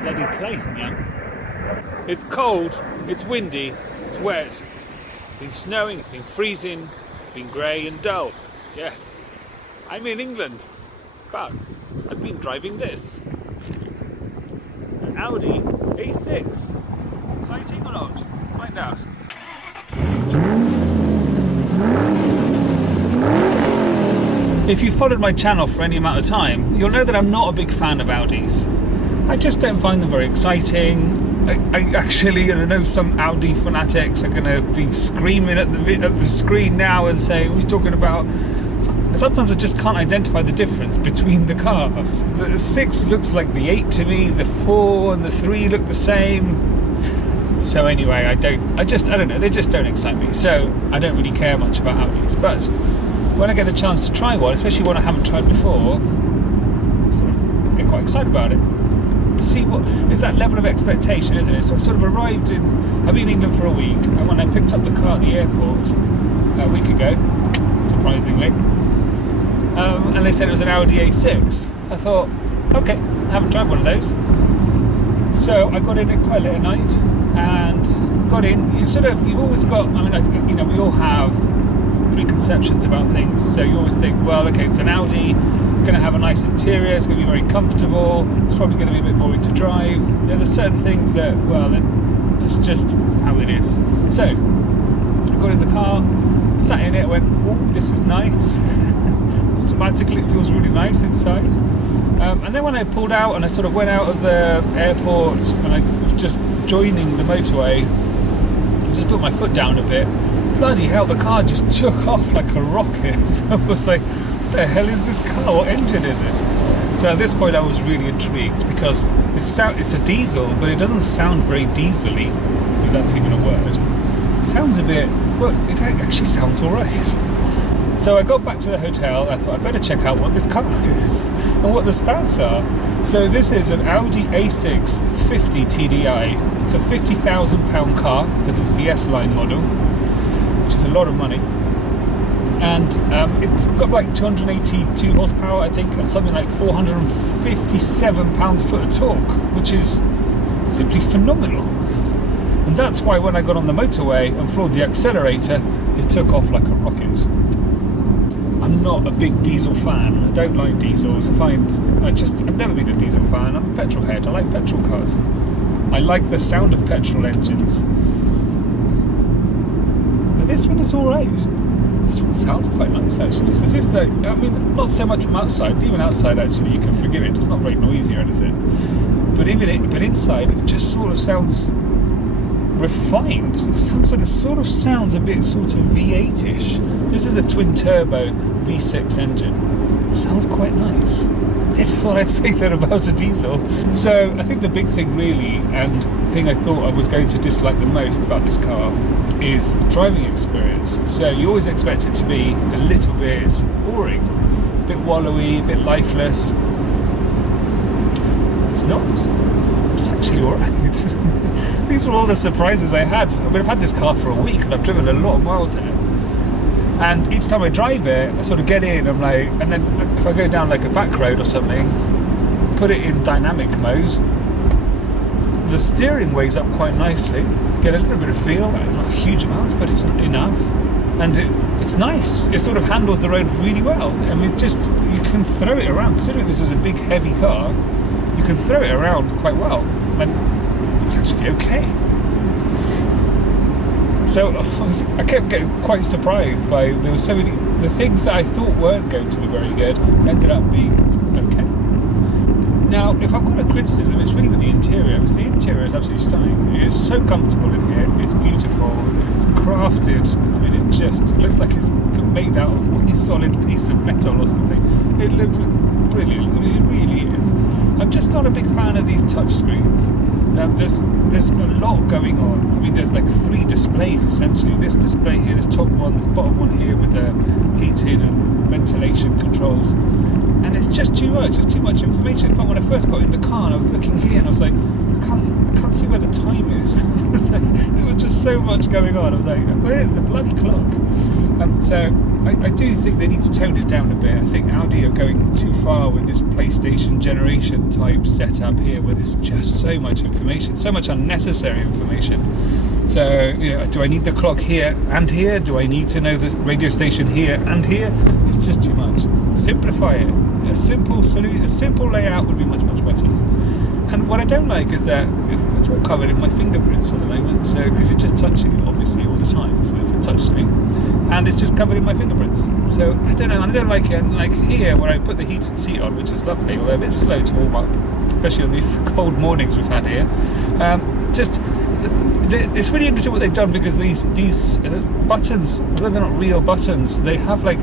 bloody place now. It's cold, it's windy, it's wet, it's been snowing, it's been freezing, it's been grey and dull. Yes, I'm in England, but I've been driving this. An Audi A6. Exciting or not? Let's find out. If you've followed my channel for any amount of time, you'll know that I'm not a big fan of Audis. I just don't find them very exciting. I know some Audi fanatics are going to be screaming at the screen now and saying, what are you talking about? Sometimes I just can't identify the difference between the cars. The 6 looks like the 8 to me, the 4 and the 3 look the same. So anyway, I don't know, they just don't excite me. So I don't really care much about Audis. But when I get the chance to try one, especially one I haven't tried before, I sort of get quite excited about it. See what is that level of expectation, isn't it? So I sort of I've been in England for a week, and when I picked up the car at the airport a week ago, surprisingly, and they said it was an Audi A6, I thought, okay, I haven't tried one of those. So I got in at quite late at night and got in. You've always got, we all have preconceptions about things. So you always think, well, okay, it's an Audi, it's going to have a nice interior, it's going to be very comfortable, it's probably going to be a bit boring to drive. There's certain things that, well, it's just how it is. So I got in the car, sat in it, went, oh, this is nice. Automatically it feels really nice inside. And then when I pulled out and I sort of went out of the airport and I was just joining the motorway, I just put my foot down a bit. Bloody hell, the car just took off like a rocket. I was like, what the hell is this car? What engine is it? So at this point I was really intrigued because it's a diesel, but it doesn't sound very diesel-y, if that's even a word. It sounds a bit, well, it actually sounds alright. So I got back to the hotel. I thought I'd better check out what this car is and what the stats are. So this is an Audi A6 50 TDI. It's a £50,000 car because it's the S-Line model, which is a lot of money. And it's got like 282 horsepower, I think, and something like 457 pounds-foot of torque, which is simply phenomenal. And that's why when I got on the motorway and floored the accelerator, it took off like a rocket. I'm not a big diesel fan. I don't like diesels. I've never been a diesel fan. I'm a petrol head. I like petrol cars. I like the sound of petrol engines. But this one is alright. This one sounds quite nice actually. It's as if not so much from outside. Even outside actually you can forgive it. It's not very noisy or anything. But inside it just sort of sounds refined. It sort of sounds a bit sort of V8-ish. This is a twin turbo V6 engine. Sounds quite nice. Never thought I'd say that about a diesel. So I think the big thing really, and the thing I thought I was going to dislike the most about this car, is the driving experience. So you always expect it to be a little bit boring, a bit wallowy, a bit lifeless. It's not. It's actually alright. These were all the surprises I had. I've had this car for a week and I've driven a lot of miles in it. And each time I drive it, I sort of get in, I'm like, and then if I go down like a back road or something, put it in dynamic mode, the steering weighs up quite nicely. You get a little bit of feel, not a huge amount, but it's not enough. And it's nice. It sort of handles the road really well. I mean, you can throw it around. Considering this is a big, heavy car, you can throw it around quite well. And it's actually okay. So I kept getting quite surprised by, there were so many, the things that I thought weren't going to be very good ended up being okay. Now, if I've got a criticism, it's really with the interior, because the interior is absolutely stunning. It is so comfortable in here, it's beautiful, it's crafted. I mean, it looks like it's made out of one solid piece of metal or something. It looks brilliant, I mean, it really is. I'm just not a big fan of these touch screens. There's a lot going on. I mean, there's like 3 displays essentially. This display here, this top one, this bottom one here with the heating and ventilation controls. And it's just too much. It's too much information. In fact, when I first got in the car and I was looking here and I was like, I can't see where the time is. There was just so much going on. I was like, where's the bloody clock? So I do think they need to tone it down a bit. I think Audi are going too far with this PlayStation generation type setup here, where there's just so much information, so much unnecessary information. So, you know, do I need the clock here and here? Do I need to know the radio station here and here? It's just too much. Simplify it. A simple layout would be much, much better. And what I don't like is that it's all covered in my fingerprints at the moment. So, because you're just touching it, obviously, all the time. So it's a touch screen. And it's just covered in my fingerprints. So, I don't know. I don't like it. And like here, where I put the heated seat on, which is lovely, although a bit slow to warm up, especially on these cold mornings we've had here. It's really interesting what they've done, because these buttons, although they're not real buttons, they have like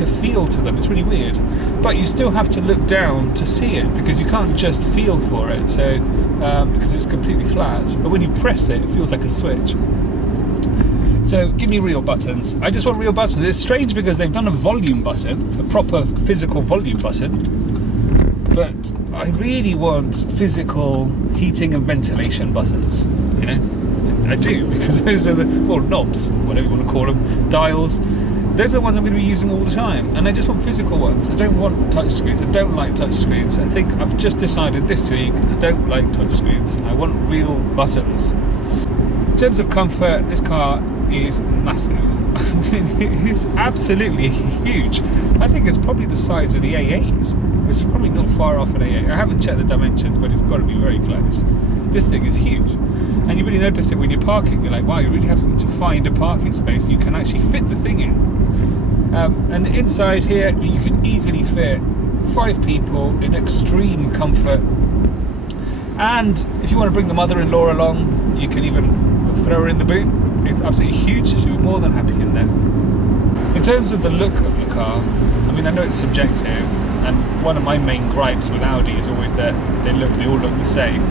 a feel to them. It's really weird, but you still have to look down to see it, because you can't just feel for it. So because it's completely flat, but when you press it, it feels like a switch. So give me real buttons. I just want real buttons. It's strange because they've done a volume button, a proper physical volume button, but I really want physical heating and ventilation buttons, you know. I do, because those are the, well, knobs, whatever you want to call them, dials. Those are the ones I'm going to be using all the time, and I just want physical ones. I don't want touch screens. I don't like touch screens. I think I've just decided this week I don't like touch screens. I want real buttons. In terms of comfort, this car is massive. I mean, it is absolutely huge. I think it's probably the size of the A8s. It's probably not far off an A8. I haven't checked the dimensions, but it's got to be very close. This thing is huge. And you really notice it when you're parking. You're like, wow, you really have to find a parking space you can actually fit the thing in. And inside here, you can easily fit 5 people in extreme comfort. And if you want to bring the mother-in-law along, you can even throw her in the boot. It's absolutely huge. She'll be more than happy in there. In terms of the look of the car, I mean, I know it's subjective, and one of my main gripes with Audi is always that they all look the same.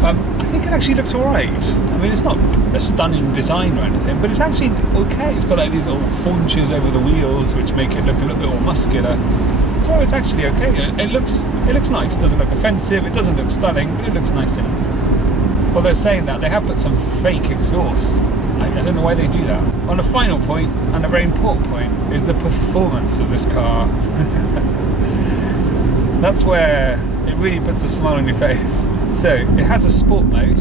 I think it actually looks alright. I mean, it's not a stunning design or anything, but it's actually okay. It's got like these little haunches over the wheels, which make it look a little bit more muscular. So it's actually okay. It looks nice. It doesn't look offensive. It doesn't look stunning, but it looks nice enough. Although saying that, they have put some fake exhausts. I don't know why they do that. On a final point, and a very important point, is the performance of this car. That's where it really puts a smile on your face. So it has a sport mode,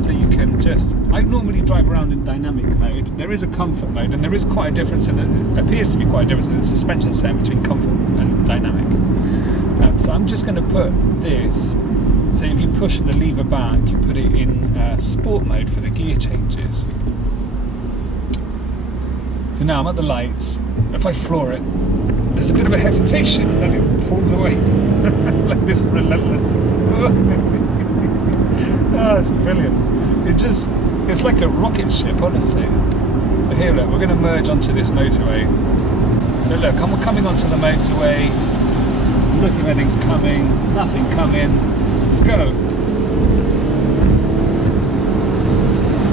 so you can just, I normally drive around in dynamic mode. There is a comfort mode, and there is quite a difference appears to be quite a difference in the suspension system between comfort and dynamic. So I'm just going to put this, so if you push the lever back, you put it in sport mode for the gear changes. So now I'm at the lights. If I floor it, there's a bit of a hesitation, and then it pulls away like this, relentless. Oh, it's brilliant. It's like a rocket ship, honestly. So here, look, we're going to merge onto this motorway. So look, I'm coming onto the motorway. Look at everything's coming, nothing coming. Let's go.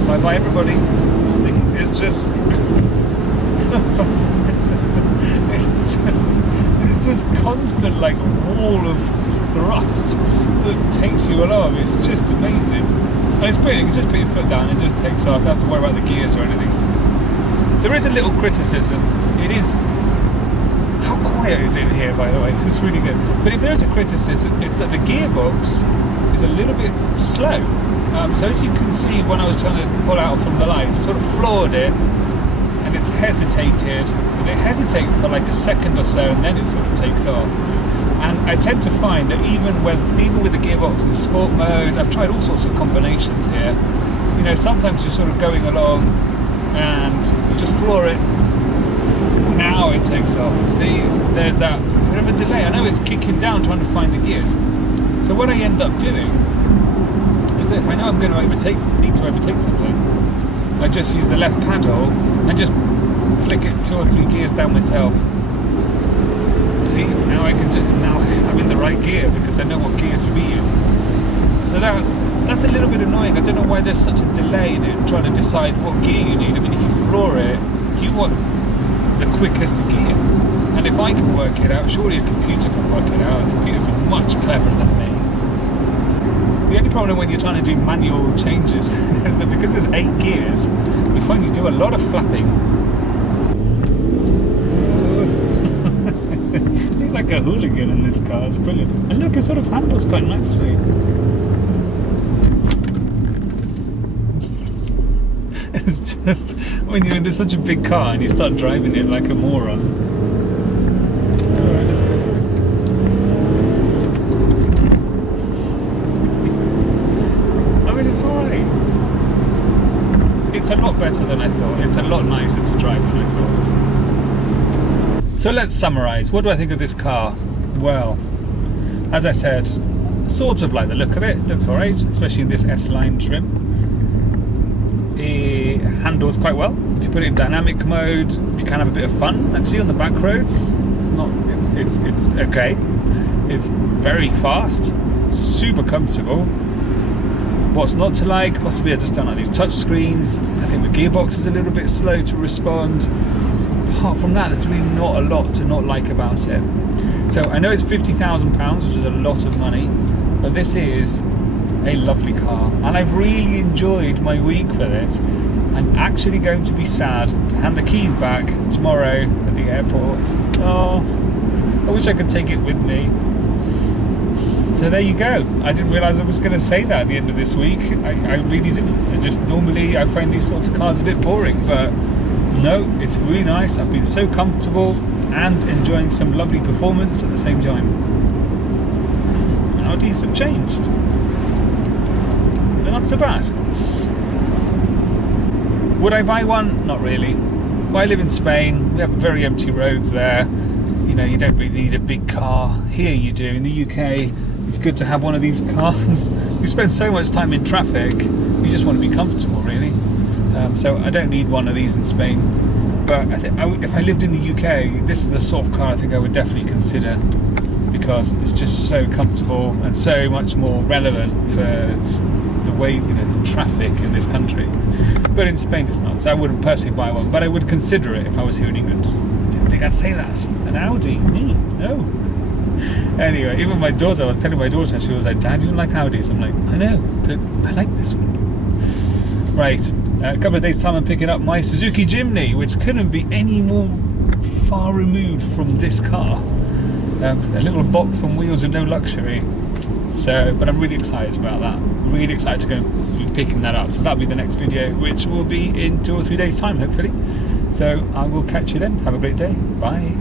Bye bye, everybody. This thing is just. It's just constant, like, wall of thrust that takes you along. It's just amazing, and it's brilliant. You can just put your foot down and it just takes off. You don't have to worry about the gears or anything. There is a little criticism. It is, how quiet is it here, by the way? It's really good. But if there is a criticism, it's that the gearbox is a little bit slow. So as you can see, when I was trying to pull out from the lights, I sort of floored it, and it's hesitated, and it hesitates for like a second or so, and then it sort of takes off. And I tend to find that even with the gearbox in sport mode, I've tried all sorts of combinations here. You know, sometimes you're sort of going along and you just floor it. Now it takes off. See, there's that bit of a delay. I know it's kicking down trying to find the gears. So what I end up doing is that if I know I'm going to need to overtake something, I just use the left paddle and just flick it 2 or 3 gears down myself. See, now I'm in the right gear because I know what gear to be in. So that's a little bit annoying. I don't know why there's such a delay in it trying to decide what gear you need. I mean, if you floor it, you want the quickest gear. And if I can work it out, surely a computer can work it out. Computers are much cleverer than me. The only problem when you're trying to do manual changes is that because there's 8 gears, you find you do a lot of flapping. like a hooligan in this car. It's brilliant. And look, it sort of handles quite nicely. It's just when you're in such a big car and you start driving it like a moron. Alright, let's go. I mean, it's alright. It's a lot better than I thought. It's a lot nicer to drive than I thought. So let's summarise. What do I think of this car? Well, as I said, sort of like the look of it. It looks alright, especially in this S-Line trim. It handles quite well. If you put it in dynamic mode, you can have a bit of fun actually on the back roads. It's okay. It's very fast, super comfortable. What's not to like? Possibly I just don't like these touch screens. I think the gearbox is a little bit slow to respond. Apart from that, there's really not a lot to not like about it. So I know it's £50,000, which is a lot of money, but this is a lovely car, and I've really enjoyed my week with it. I'm actually going to be sad to hand the keys back tomorrow at the airport. Oh, I wish I could take it with me. So there you go. I didn't realise I was going to say that at the end of this week. I really didn't. Normally I find these sorts of cars a bit boring, but no, it's really nice. I've been so comfortable and enjoying some lovely performance at the same time. Audis have changed. They're not so bad. Would I buy one? Not really. Well, I live in Spain. We have very empty roads there. You know, you don't really need a big car. Here you do. In the UK, it's good to have one of these cars. You spend so much time in traffic, you just want to be comfortable, really. So I don't need one of these in Spain. But I think if I lived in the UK, this is the sort of car I think I would definitely consider, because it's just so comfortable and so much more relevant for the way, you know, the traffic in this country. But in Spain it's not, so I wouldn't personally buy one, but I would consider it if I was here in England. Didn't think I'd say that. An Audi? Me? No. Anyway, even my daughter, I was telling my daughter, she was like, Dad, you don't like Audis? I'm like, I know, but I like this one. Right, a couple of days time I'm picking up my Suzuki Jimny, which couldn't be any more far removed from this car. A little box on wheels with no luxury. So, but I'm really excited about that. Really excited to go be picking that up. So that'll be the next video, which will be in 2 or 3 days time, hopefully. So I will catch you then. Have a great day. Bye.